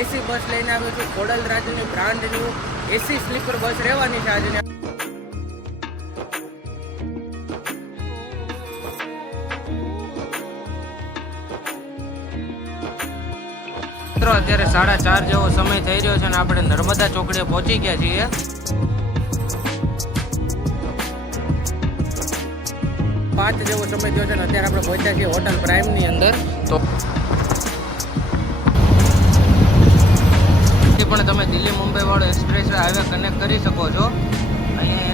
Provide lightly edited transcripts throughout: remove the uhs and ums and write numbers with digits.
એસી બસ લઈને આવ્યો છું. ખોડલ રાજ્યની brand new AC sleeper bus રહેવાની છે આજે. મિત્રો અત્યારે 4:30 જેવો સમય થઈ રહ્યો છે અને આપણે નર્મદા ચોકડીએ પહોંચી ગયા છીએ. 5 જેવો સમય થયો છે અને અત્યારે આપણે પહોંચ્યા છીએ હોટલ પ્રાઇમની અંદર. તો પણ તમે દિલ્હી મુંબઈ વાળો એક્સપ્રેસ હાઈવે કનેક્ટ કરી શકો છો. અહીંયા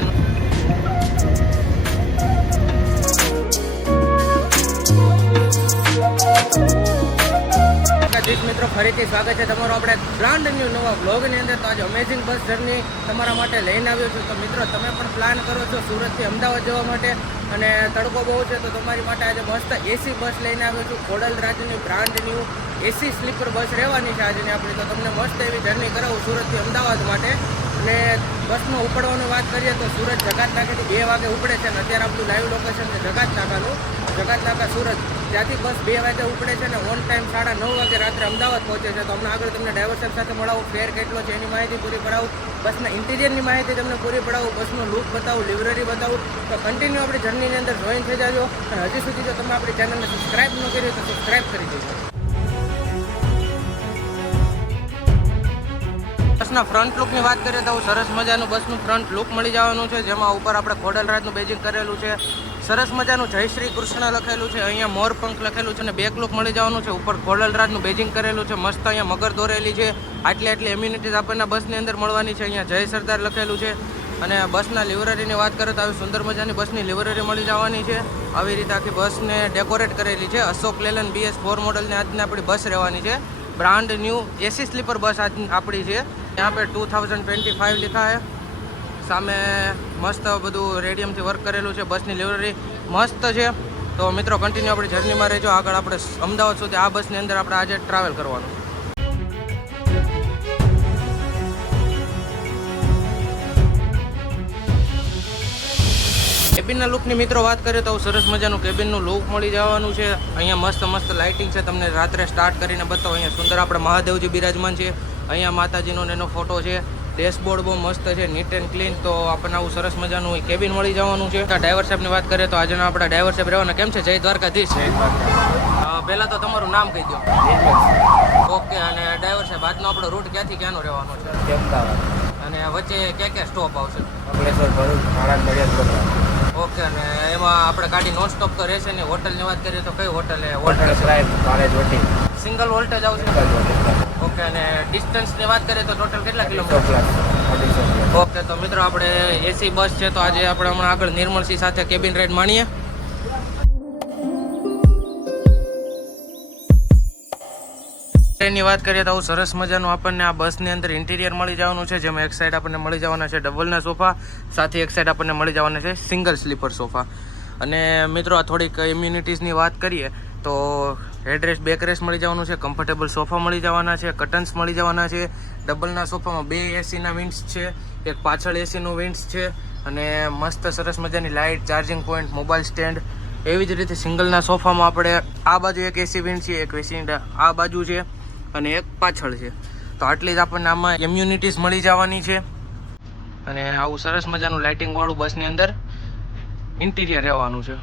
મિત્રો ફરીથી સ્વાગત છે તમારું આપણે બ્રાન્ડ ન્યૂ નવા બ્લોગની અંદર. તો આજે અમેઝિંગ બસ જર્ની તમારા માટે લઈને આવ્યો છું. તો મિત્રો તમે પણ પ્લાન કરો છો સુરતથી અમદાવાદ જવા માટે અને તડકો બહુ છે તો તમારી માટે આજે મસ્ત એસી બસ લઈને આવ્યો છું. ખોડલ રાજ્યની brand new AC sleeper bus રહેવાની છે આજની આપણી. તો તમને મસ્ત એવી જર્ની કરાવું સુરતથી અમદાવાદ માટે. અને બસમાં ઉપડવાની વાત કરીએ તો સુરત જકાત નાકાથી 2 વાગે ઉપડે છે અને અત્યારે આપણું લાઈવ લોકેશન છે જકાત નાકાનું. જકાત નાકા સુરત, ત્યાંથી બસ 2 વાગે ઉપડે છે અને ઓન ટાઈમ 9:30 વાગે રાત્રે અમદાવાદ પહોંચે છે. તો હમણાં આગળ તમને ડ્રાઈવર સાહેબ સાથે મળાવું, ફેર કેટલો છે એની માહિતી પૂરી પડાવું, બસના ઇન્ટિરિયરની માહિતી તમને પૂરી પડાવું, બસનો લુક બતાવું, લિવરરી બતાવું. તો કન્ટિન્યુ આપણી જર્નીની અંદર જોઈન થઈ જાજો. અને હજી સુધી જો તમે આપણી ચેનલને સબસ્ક્રાઈબ ન કરી તો સબસ્ક્રાઈબ કરી દેજો. બસના ફ્રન્ટ લુકની વાત કરીએ તો સરસ મજાનું બસનું ફ્રન્ટ લુક મળી જવાનું છે, જેમાં ઉપર આપણે ખોડલ રાજનું બેજિંગ કરેલું છે. સરસ મજાનું જય શ્રી કૃષ્ણ લખેલું છે, અહીંયા મોરપંખ લખેલું છે અને બેક લુક મળી જવાનું છે. ઉપર ખોડલ રાજનું બેજિંગ કરેલું છે, મસ્ત અહીંયા મગર દોરેલી છે. આટલી એમ્યુનિટીઝ આપણને બસની અંદર મળવાની છે. અહીંયા જય સરદાર લખેલું છે. અને બસના લિવરરીની વાત કરીએ તો આવી સુંદર મજાની બસની લિવરરી મળી જવાની છે. આવી રીતે આખી બસને ડેકોરેટ કરેલી છે. અશોક લેલન BS4 મોડલની આજની આપણી બસ રહેવાની છે. Brand new AC sleeper bus આજ આપણી છે. यहाँ पे 2025 लिखा है. સામે મસ્ત બધું રેડિયમથી વર્ક કરેલું છે. બસની લિવરરી મસ્ત છે. તો મિત્રો કન્ટિન્યુ આપણી જર્નીમાં રહેજો. આગળ આપણે અમદાવાદ સુધી આ બસની અંદર આપણે આજે ટ્રાવેલ કરવાનું. કેબિનના લુકની મિત્રો વાત કરીએ તો સરસ મજાનું કેબિનનું લુક મળી જવાનું છે. અહીંયા મસ્ત લાઇટિંગ છે. તમને રાત્રે સ્ટાર્ટ કરીને બતાવો. અહીંયા સુંદર આપણે મહાદેવજી બિરાજમાન છે. અહીંયા માતાજીનો એનો ફોટો છે. ડેશબોર્ડ બહુ મસ્ત છે, નીટ એન્ડ ક્લીન. તો આપણને આવું સરસ મજાનું કેબિન મળી જવાનું છે. ડ્રાઈવર સાહેબની વાત કરીએ તો આજના આપણા ડ્રાઈવર સાહેબ રહેવાના. કેમ છે? જય દ્વારકાધીશ. પહેલાં તો તમારું નામ કહી દો. ઓકે. અને ડ્રાઈવર સાહેબ આજનો આપણો રૂટ ક્યાંથી ક્યાંનો રહેવાનો છે? અમદાવાદ. અને વચ્ચે ક્યાં સ્ટોપ આવશે? ઓકે. અને એમાં આપણે ગાડી નોન સ્ટોપ તો રહેશે ને? હોટલની વાત કરીએ તો કઈ હોટલ? સિંગલ વોલ્ટેજ આવશે. ઓકે. અને ડિસ્ટન્સની વાત કરીએ તો ટોટલ કેટલા કિલોમીટર? ઓકે. તો મિત્રો આપણે એસી બસ છે તો આજે આપણે હમણાં આગળ નિર્મલસિંહ સાથે કેબિન રાઈડ માણીએ. ટ્રેનની વાત કરીએ તો સરસ મજાનું આપણને આ બસની અંદર ઇન્ટિરિયર મળી જવાનું છે, જેમાં એક સાઈડ આપણને મળી જવાના છે ડબલના સોફા, સાથે એક સાઈડ આપણને મળી જવાના છે સિંગલ સ્લીપર સોફા. અને મિત્રો આ થોડીક ઇમ્યુનિટીઝની વાત કરીએ તો હેડરેસ્ટ બેકરેસ્ટ મળી જવાનું છે, કમ્ફર્ટેબલ સોફા મળી જવાના છે, કર્ટન્સ મળી જવાના છે. ડબલના સોફામાં 2 એસીના વિન્ડ્સ છે, એક પાછળ એસીનું વિન્ડ્સ છે અને મસ્ત સરસ મજાની light, charging point, mobile stand. એવી જ રીતે સિંગલના સોફામાં આપણે આ બાજુ એક એસી વિન્ડ છે, એક એસી આ બાજુ છે અને એક પાછળ છે. તો આટલી જ આપણને આમાં ઇમ્યુનિટીઝ મળી જવાની છે. અને આવું સરસ મજાનું લાઇટિંગ વાળું બસની અંદર ઇન્ટિરિયર રહેવાનું છે.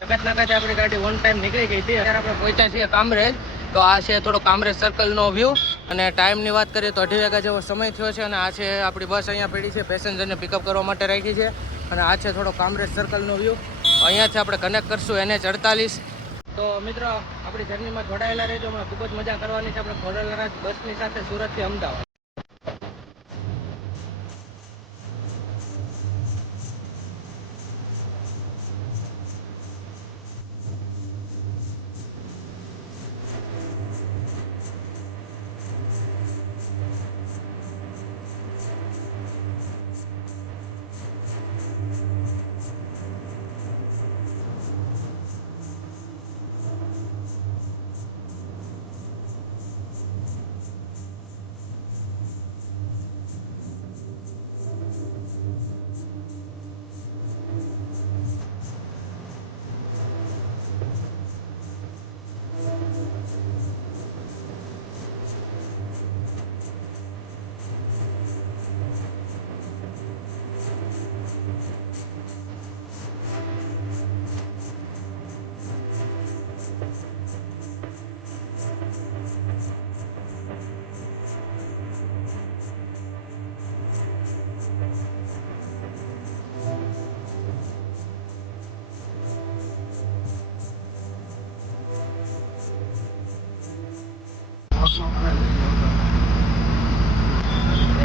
જકાતનાકાથી આપણી ગાડી ઓન ટાઈમ નીકળી ગઈ હતી. અત્યારે આપણે પહોંચ્યા છીએ કામરેજ. તો આ છે થોડો કામરેજ સર્કલનો વ્યૂ. અને ટાઈમની વાત કરીએ તો 2:30 વાગ્યા જેવો સમય થયો છે અને આ છે આપણી બસ અહીંયા પડી છે, પેસેન્જરને પિકઅપ કરવા માટે રાખી છે. અને આ છે થોડો કામરેજ સર્કલનો વ્યૂ. અહીંયાથી આપણે કનેક્ટ કરશું NH48. તો મિત્રો આપણી જર્નીમાં જોડાયેલા રહેજો. હમણાં ખૂબ જ મજા કરવાની છે આપણે ખોડલ રાજ બસની સાથે સુરતથી અમદાવાદ.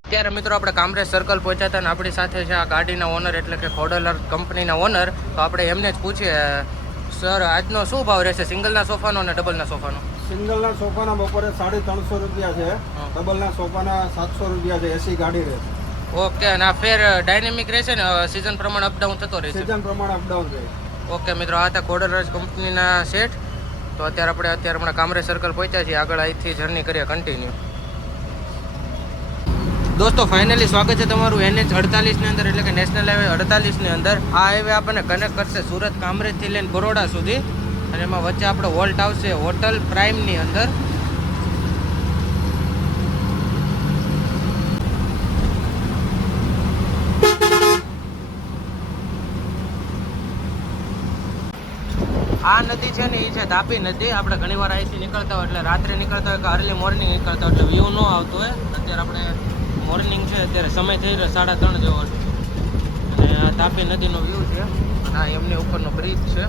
અત્યારે મિત્રો આપણે કામરેજ સર્કલ પહોંચ્યા હતા અને આપણી સાથે છે આ ગાડીના ઓનર એટલે કે ખોડલર કંપનીના ઓનર. તો આપણે એમને જ પૂછીએ, સર આજનો શું ભાવ રહેશે સિંગલના સોફાનો અને ડબલના સોફાનો? સિંગલના સોફાના બપોરે 350 રૂપિયા છે, ડબલના સોફાના 700 રૂપિયા છે. એસી ગાડી રહેશે. ઓકે, અને આ ફેર ડાયનેમિક રહેશે ને, સિઝન પ્રમાણે અપડાઉન થતો રહેશે? સિઝન પ્રમાણે અપડાઉન રહે. ઓકે મિત્રો, આ હતા ખોડલર કંપનીના સેટ. તો અત્યારે હમણાં કામરેજ સર્કલ પહોંચ્યા છીએ, આગળ અહીંથી જર્ની કરીએ કન્ટિન્યુ. દોસ્તો ફાઇનલી સ્વાગત છે તમારું NH 48 ની અંદર એટલે કે નેશનલ હાઈવે 48 ની અંદર. આ હાઈવે આપણને કનેક્ટ કરશે સુરત કામરેજથી લઈને બરોડા સુધી, અને એમાં વચ્ચે આપણે વોલ્ટ આવશે હોટલ પ્રાઇમની અંદર. આ નદી છે ને એ છે તાપી નદી. આપણે ઘણીવાર અહીંથી નીકળતા હોય એટલે રાત્રે નીકળતા હોય કે અર્લી મોર્નિંગ નીકળતા હોય એટલે વ્યૂ ન આવતો હોય. અત્યારે આપણે મોર્નિંગ છે, અત્યારે સમય થઈ રહ્યો 3:30 જેવો, અને આ તાપી નદીનો વ્યૂ છે, અને આ એમની ઉપરનો બ્રિજ છે.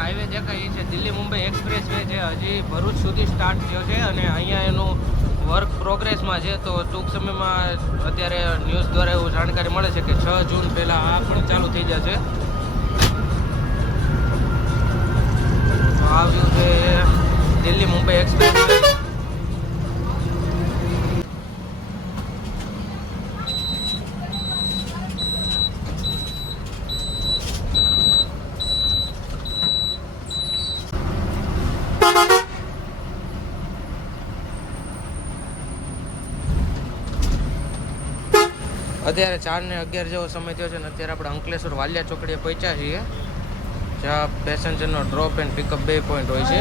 હાઈવે દેખાય છે દિલ્હી મુંબઈ એક્સપ્રેસ વે છે, હજી ભરૂચ સુધી સ્ટાર્ટ થયો છે અને અહીંયા એનું વર્ક પ્રોગ્રેસમાં છે. તો ટૂંક સમયમાં અત્યારે ન્યૂઝ દ્વારા એવું જાણકારી મળે છે કે 6 જૂન પહેલાં આ પણ ચાલુ થઈ જશે. આ વ્યૂ છે દિલ્હી મુંબઈ એક્સપ્રેસ વે. અત્યારે 4:11 જેવો સમય થયો છે અને અત્યારે આપણે અંકલેશ્વર વાલિયા ચોકડીએ પહોંચ્યા છીએ, જ્યાં પેસેન્જરનો ડ્રોપ એન્ડ પિકઅપ 2 પોઈન્ટ હોય છે.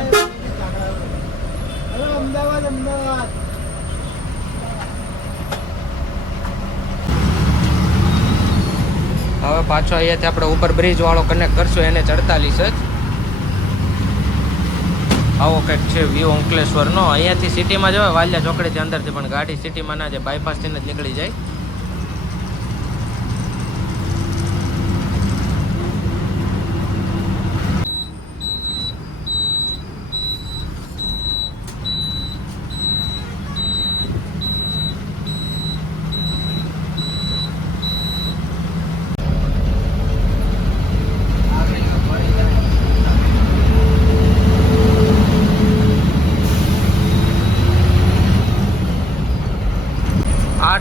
હવે પાછો અહીંયાથી આપણે ઉપર બ્રિજ વાળો કનેક્ટ કરશું NH 48 જ. આવો કંઈક છે વ્યૂ અંકલેશ્વરનો. અહીંયાથી સિટીમાં જવાય વાલિયા ચોકડીથી અંદરથી, પણ ગાડી સિટીમાં ના જાય, બાયપાસથી જ નીકળી જાય.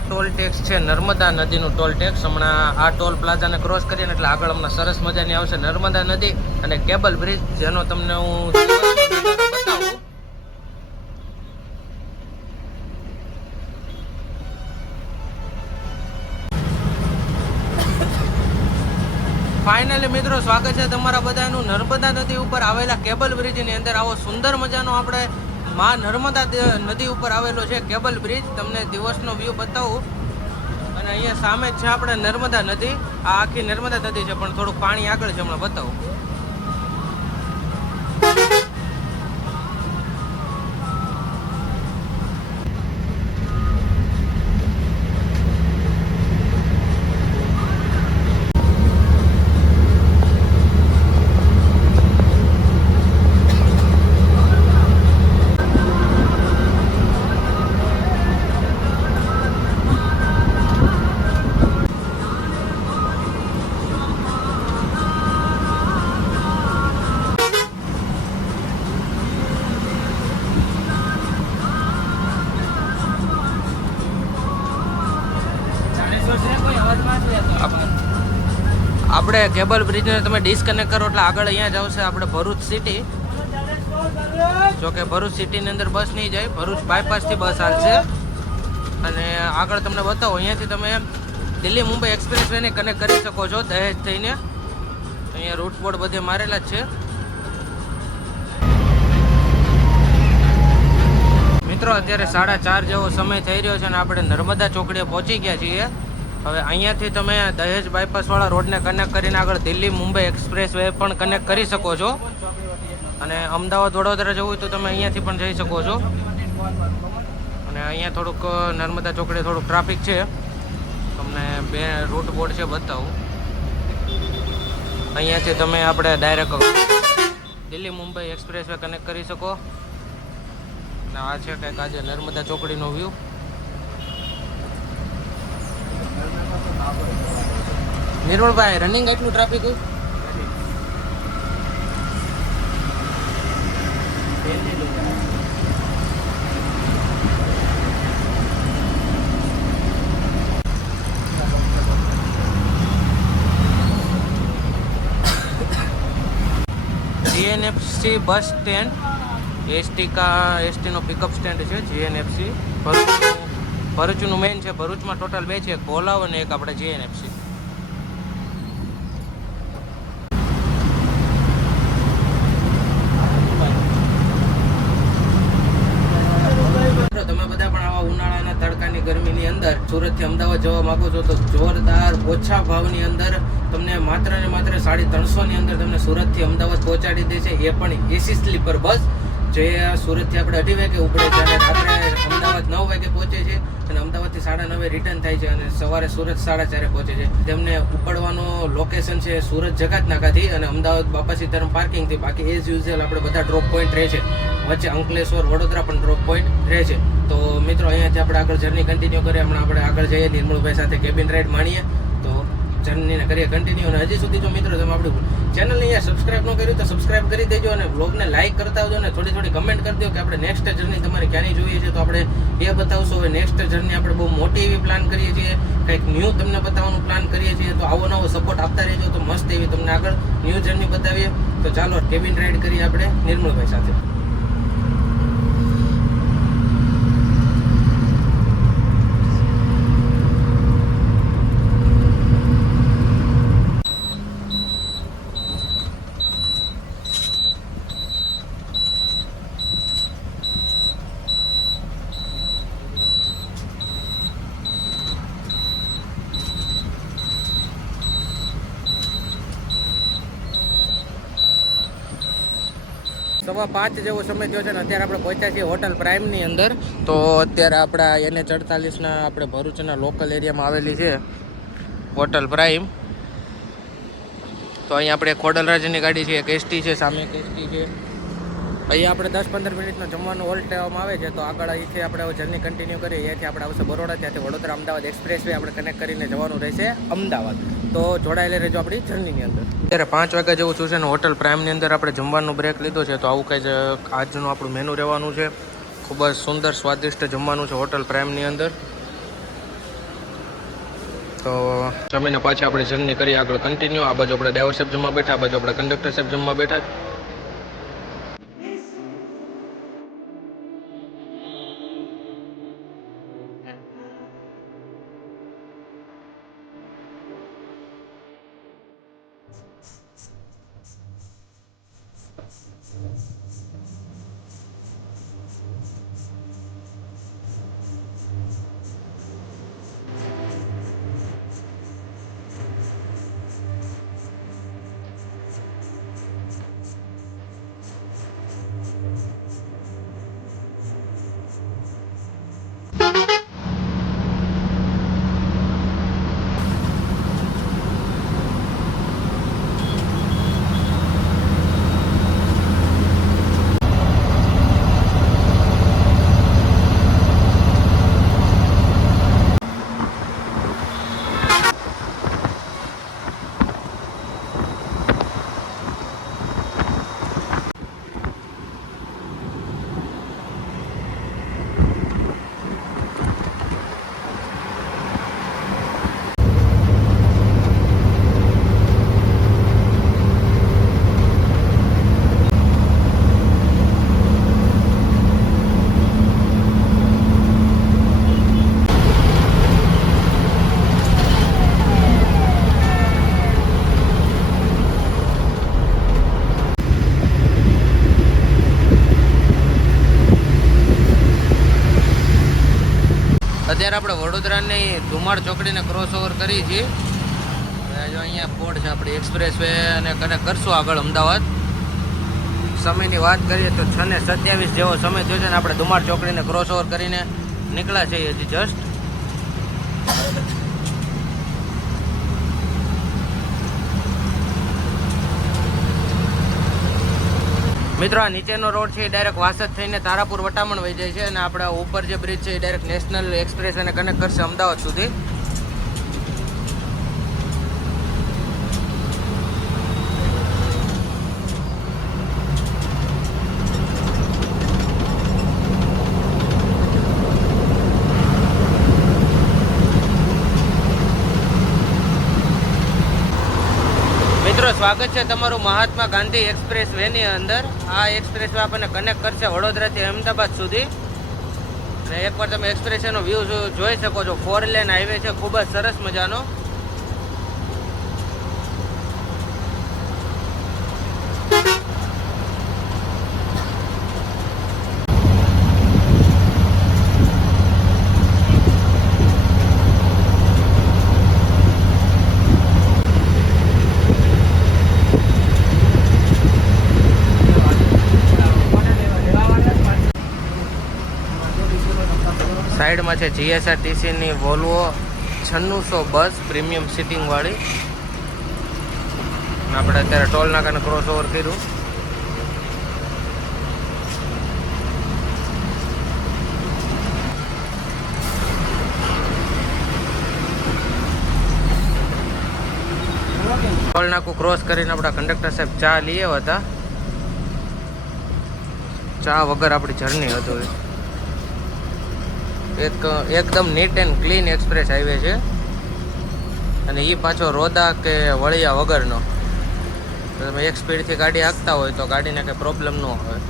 ટોલ ટેક્સ છે નર્મદા નદીનું ટોલ ટેક્સ. હમણાં આ ટોલ પ્લાઝાને ક્રોસ કરીને એટલે આગળ હમણાં સરસ મજાની આવશે નર્મદા નદી અને કેબલ બ્રિજ, જેનો તમને હું બતાવું. ફાઇનલી મિત્રો સ્વાગત છે તમારા બધાનું નર્મદા નદી ઉપર આવેલા કેબલ બ્રિજની અંદર. આવો સુંદર મજાનો આપણે માં નર્મદા નદી ઉપર આવેલો છે કેબલ બ્રિજ. તમને દિવસનો વ્યૂ બતાવું. અને અહીંયા સામે જ છે આપણે નર્મદા નદી. આ આખી નર્મદા નદી છે, પણ થોડુંક પાણી આગળ છે, હમણાં બતાવું. આપણે કેબલ બ્રિજને તમે ડિસ્કનેક્ટ કરો એટલે આગળ અહીંયા જ આવશે આપણે ભરૂચ સિટી. જો કે ભરૂચ સિટીની અંદર બસ નહીં જાય, ભરૂચ બાયપાસથી બસ હાલશે. અને આગળ તમને બતાવો, અહીંયાથી તમે દિલ્હી મુંબઈ એક્સપ્રેસ વેને કનેક્ટ કરી શકો છો દહેજ થઈને. અહીંયા રૂટ બોર્ડ બધે મારેલા જ છે. મિત્રો અત્યારે 4:30 જેવો સમય થઈ રહ્યો છે અને આપણે નર્મદા ચોકડીએ પહોંચી ગયા છીએ. હવે અહીંયાથી તમે દહેજ બાયપાસવાળા રોડને કનેક્ટ કરીને આગળ દિલ્હી મુંબઈ એક્સપ્રેસ વે પણ કનેક્ટ કરી શકો છો. અને અમદાવાદ વડોદરા જવું હોય તો તમે અહીંયાથી પણ જઈ શકો છો. અને અહીંયા થોડુંક નર્મદા ચોકડીએ થોડુંક ટ્રાફિક છે. તમને બે રૂટ બોર્ડ છે બતાવું. અહીંયાથી તમે આપણે direct Delhi Mumbai express way connect કરી શકો. અને આ છે કંઈક આજે નર્મદા ચોકડીનો વ્યૂ. નિર્મળભાઈ, રનિંગ એટલું ટ્રાફિક હોય? જીએનએફસી બસ સ્ટેન્ડ, એસટીનો પિકઅપ સ્ટેન્ડ છે જીએનએફસી. ભરૂચનું મેઇન છે. ભરૂચમાં ટોટલ 2 છે, એક ભોલાવ અને એક આપણે જીએનએફસી. તમે બધા પણ આવા ઉનાળાના તડકાની ગરમીની અંદર સુરતથી અમદાવાદ જવા માંગો છો તો જોરદાર ઓછા ભાવની અંદર તમને માત્ર ને માત્ર 350 ની અંદર તમને સુરતથી અમદાવાદ પહોંચાડી દે છે. એ પણ એસી સ્લીપર બસ, જે સુરતથી આપણે 2:30 વાગે ઉપડે છે અને રાત્રે અમદાવાદ 9 વાગે પહોંચે છે. અને અમદાવાદથી 9:30 રિટર્ન થાય છે અને સવારે સુરત 4:30 પહોંચે છે. તેમને ઉપડવાનું લોકેશન છે સુરત જકાતનાકાથી અને અમદાવાદ બાપા સીતારામ પાર્કિંગથી. બાકી એઝ યુઝ્યુઅલ આપણે બધા ડ્રોપ પોઈન્ટ રહે છે. વચ્ચે અંકલેશ્વર વડોદરા પણ ડ્રોપ પોઈન્ટ રહે છે. તો મિત્રો અહીંયાથી આપણે આગળ જર્ની કન્ટિન્યુ કરીએ. હમણાં આપણે આગળ જઈએ, નિર્મળભાઈ સાથે કેબિન રાઇડ માણીએ. તો જર્નીને કરીએ કન્ટિન્યુ. અને હજી સુધી જો મિત્રો તમે આપણી ચેનલને અહીંયા સબસ્ક્રાઇબ ન કર્યું તો સબસ્ક્રાઇબ કરી દેજો અને બ્લોગને લાઇક કરતા આવજો અને થોડી કમેન્ટ કરી દો કે આપણે નેક્સ્ટ જર્ની તમારે ક્યાંની જોઈએ છે તો આપણે એ બતાવશો. હવે નેક્સ્ટ જર્ની આપણે બહુ મોટી એવી પ્લાન કરીએ છીએ, કંઈક ન્યૂ તમને બતાવવાનું પ્લાન કરીએ છીએ. તો આવો નવો સપોર્ટ આપતા રહેજો તો મસ્ત એવી તમને આગળ ન્યૂ જર્ની બતાવીએ. તો ચાલો કેબિન રાઇડ કરીએ આપણે નિર્મળભાઈ સાથે. સવા 5 જેવો સમય થયો છે અને અત્યારે આપણે પહોંચ્યા છીએ હોટલ પ્રાઇમની અંદર. તો અત્યારે આપણા NH48ના આપણે ભરૂચના લોકલ એરિયામાં આવેલી છે હોટલ પ્રાઇમ. તો અહીંયા આપણે ખોડલરાજની ગાડી છે, એક એસટી છે, સામે એક એસટી છે. અહીંયા આપણે 10-15 મિનિટનો જમવાનું હોલ્ટ લેવામાં આવે છે. તો આગળ અહીંથી આપણે જર્ની કન્ટિન્યુ કરીએ. અહીંયાથી આપણે આવશે બરોડા, ત્યાંથી વડોદરા અમદાવાદ એક્સપ્રેસ વે આપણે કનેક્ટ કરીને જવાનું રહેશે અમદાવાદ. તો જોડાયેલા રહેજો આપણી જર્નીની અંદર. અત્યારે 5 વાગ્યા જેવું છું છે ને હોટલ પ્રાઇમની અંદર આપણે જમવાનું બ્રેક લીધો છે. તો આવું કંઈ જ આજનું આપણું મેનુ રહેવાનું છે. ખૂબ જ સુંદર સ્વાદિષ્ટ જમવાનું છે હોટલ પ્રાઇમની અંદર. તો જમીને પાછા આપણે જર્ની કરીએ આગળ કન્ટિન્યુ. આ બાજુ આપણે ડ્રાઈવર સાહેબ જમવા બેઠા, આ બાજુ આપણે કંડક્ટર સાહેબ જમવા બેઠા. અત્યારે આપણે વડોદરાની ધુમાડ ચોકડીને ક્રોસ ઓવર કરી છીએ. જો અહીંયા બોર્ડ છે આપણી એક્સપ્રેસ વે અને કનેક્ટ કરશું આગળ અમદાવાદ. સમયની વાત કરીએ તો 6:27 જેવો સમય થયો છે ને આપણે ધુમાડ ચોકડીને ક્રોસ ઓવર કરીને નીકળ્યા છીએ હજી જસ્ટ. મિત્રો આ નીચેનો રોડ છે એ ડાયરેક્ટ વાસદ થઈને તારાપુર વટામણ વહી જાય છે અને આપણા ઉપર જે બ્રિજ છે એ ડાયરેક્ટ નેશનલ એક્સપ્રેસ અને કનેક્ટ કરશે અમદાવાદ સુધી. મિત્રો સ્વાગત છે તમારું મહાત્મા ગાંધી એક્સપ્રેસ વેની અંદર. આ એક્સપ્રેસ વે આપણને કનેક્ટ કરશે વડોદરાથી અમદાવાદ સુધી. અને એકવાર તમે એક્સપ્રેસનો વ્યૂ જોઈ શકો છો. 4 લેન હાઈવે છે, ખૂબ જ સરસ મજાનો. સાઈડમાં છે જીએસઆરટીસીની વોલ્વો 9600 બસ પ્રીમિયમ સિટિંગવાળી. આપણે અત્યારે ટોલ નાકાને ક્રોસ ઓવર કર્યું. ટોલ નાકું ક્રોસ કરીને આપણા કંડક્ટર સાહેબ ચા લઈ આવ્યા હતા. ચા વગર આપણી જર્ની હતું. એકદમ neat and clean express highway છે અને એ પાછો રોદા કે વળિયા વગરનો. તો તમે એક સ્પીડથી ગાડી હાંકતા હોય તો ગાડીને કંઈ પ્રોબ્લેમ ન હોય.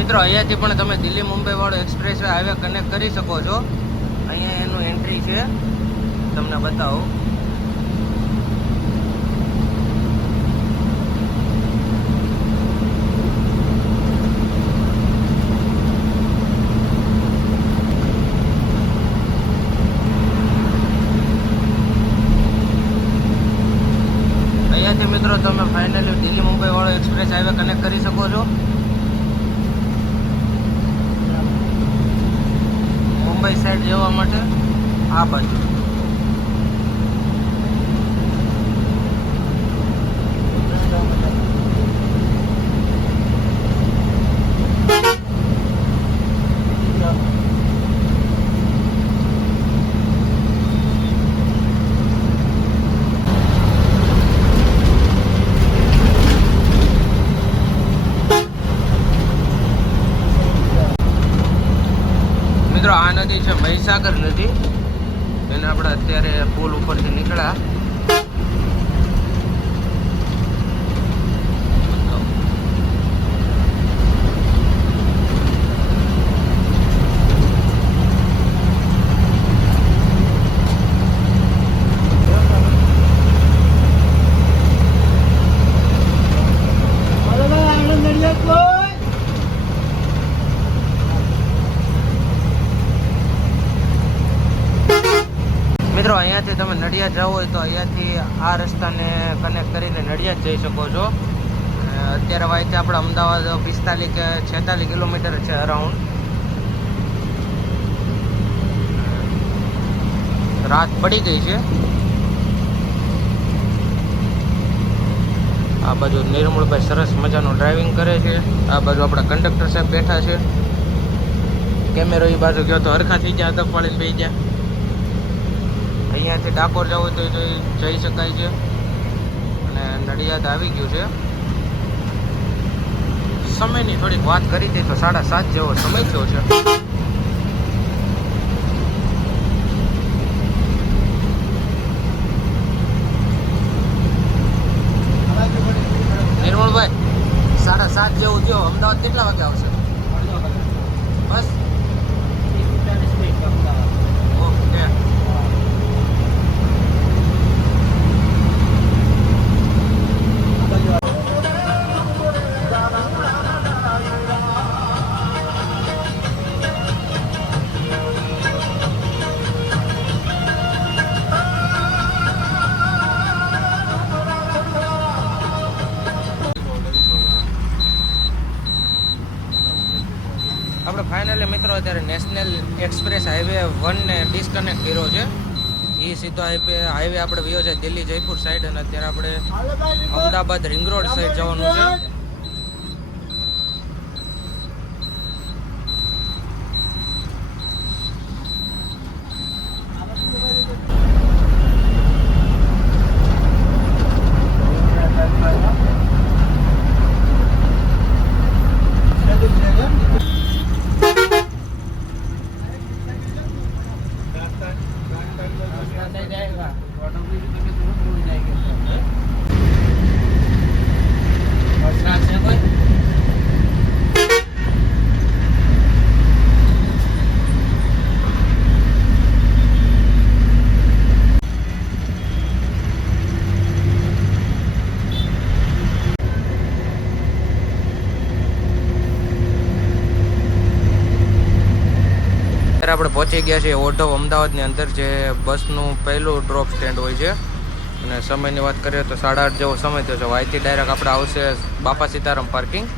મિત્રો અહીંયાથી પણ તમે દિલ્હી મુંબઈ વાળો એક્સપ્રેસ હાઈવે કનેક્ટ કરી શકો છો. અહીંયા એનું એન્ટ્રી છે, તમને બતાવું. અહીંયાથી મિત્રો તમે ફાઇનલી દિલ્હી મુંબઈ વાળો એક્સપ્રેસ હાઈવે કનેક્ટ કરી શકો છો. મુંબઈ સાઈડ જવા માટે આ બાજુ. મિત્રો આ નદી છે મહીસાગર નદી. એને આપણે અત્યારે પુલ ઉપરથી નીકળ્યા. મિત્રો અહીંયાથી તમે નડિયાદ જાવ હોય તો અહીંયાથી આ રસ્તાને કનેક્ટ કરીને નડિયાદ જઈ શકો છો. અત્યારે વાયથી આપણે અમદાવાદ 45 કે 46 કિલોમીટર છે અરાઉન્ડ. રાત પડી ગઈ છે. આ બાજુ નિર્મળભાઈ સરસ મજાનું ડ્રાઇવિંગ કરે છે. આ બાજુ આપણા કંડક્ટર સાહેબ બેઠા છે. કેમેરો એ બાજુ ગયો તો હરખા થઈ ગયા, અદબ પાડીને બેસી ગયા. અહીંયાથી ડાકોર જવું હોય તો જઈ શકાય છે. અને નડિયાદ આવી ગયું છે. સમયની થોડીક વાત કરી હતી તો 7:30 જેવો સમય થયો છે. નિર્મળભાઈ 7:30 જેવું થયો. અમદાવાદ કેટલા વાગે આવશે બસ? આપણે ફાઇનલી મિત્રો અત્યારે નેશનલ એક્સપ્રેસ હાઈવે 1 ને ડિસ્કનેક્ટ કર્યો છે. એ સીધો હાઈવે આપણે વયો છે દિલ્હી જયપુર સાઈડ, અને અત્યારે આપણે અમદાવાદ રિંગ રોડ સાઈડ જવાનું છે. આપણે પહોંચી ગયા છીએ ઓઢવ અમદાવાદની અંદર, જે બસનું પહેલું ડ્રોપ સ્ટેન્ડ હોય છે. અને સમયની વાત કરીએ તો 8:30 જેવો સમય થયો છે. અહીંથી ડાયરેક્ટ આપણે આવશે બાપા સીતારામ પાર્કિંગ.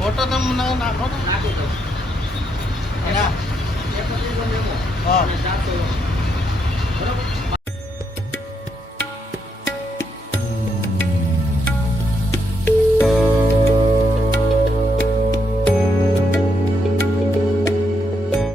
ફોટો તમે નાખો ને નાખી દો. હા.